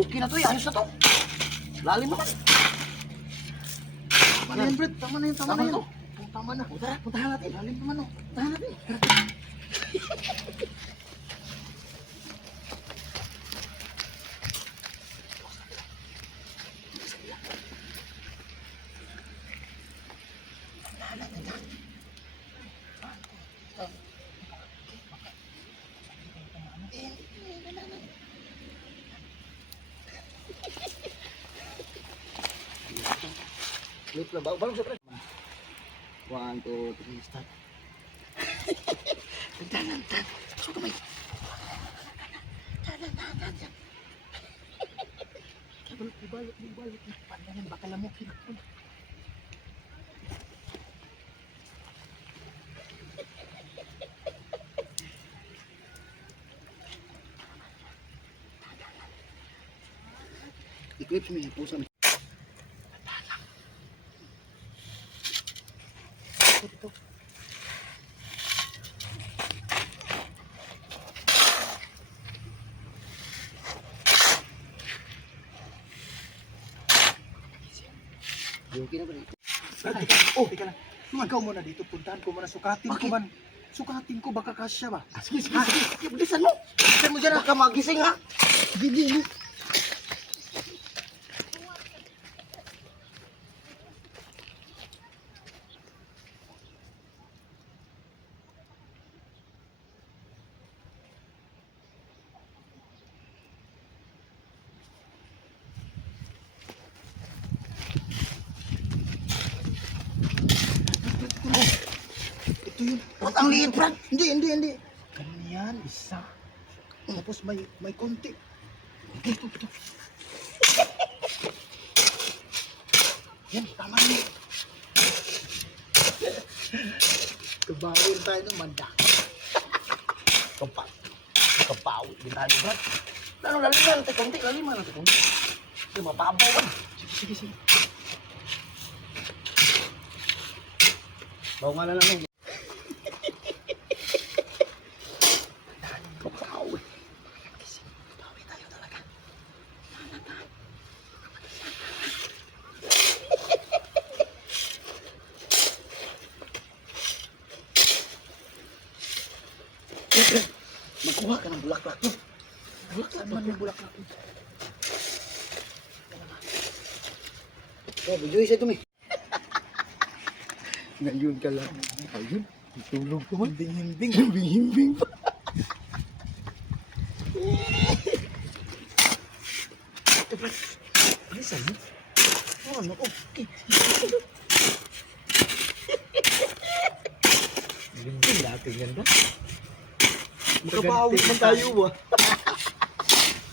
okay na to. Ayos na to. Lalim naman. Tama na yan. Tama na yan, tama, Tama na yan. Oh, Tama na. O, tara, puntahan natin. Lalim naman, oh. Puntahan natin. Wait lang, bago bago siya, pre. One, two, three, start. Tanan, tanan. So, kamay. Tanan, tanan, tanan. Ibalot, ibalot, ibalot. Pandanan, baka lamok. hinapon. Eclipse mo, pusa na. Dito? Brad, teka. Oh, teka lang. Ikaw muna dito, puntahan ko muna. Sukatin ko Bakit? man. Sukatin ko, baka kasya ba? Ah, sige, sige, sige. Sige, bilisan mo. Bilisan mo dyan. Baka magising ha. Hindi, hindi. Ito yun. Ba't ang liit, Brad? Hindi, hindi, hindi. Ganyan, isa. Tapos may may konti. Ito, ito. Yan, tama na. Kabawin tayo ng manda. Kapa. Kapawi din tayo, Brad. Ano, lalim na natin konti. Lalim na natin konti. Kasi mababaw ka. Sige, sige, sige. Bawa nga na lang Magkuha ka ng bulaklak no? Bulaklak man yung bulaklak? Oh, video isa ito, may. Ngayon ka lang. Ayun, tulog ko. Himbing-himbing. Himbing-himbing pa. Ito ba? Ano sa'yo? Oh, ano? Okay. Himbing natin yan ba? Makabawit man tayo ba?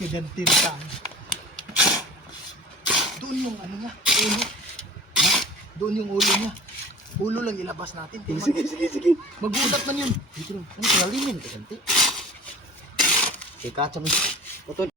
Gantin tayo. Doon yung ano niya, ulo. Ha? Doon yung ulo niya. Ulo lang ilabas natin. Di man- Sige, sige, sige. Magulat man yun. Dito lang. Ano, kalalimin ka, kanti? Ika, chami. Ito,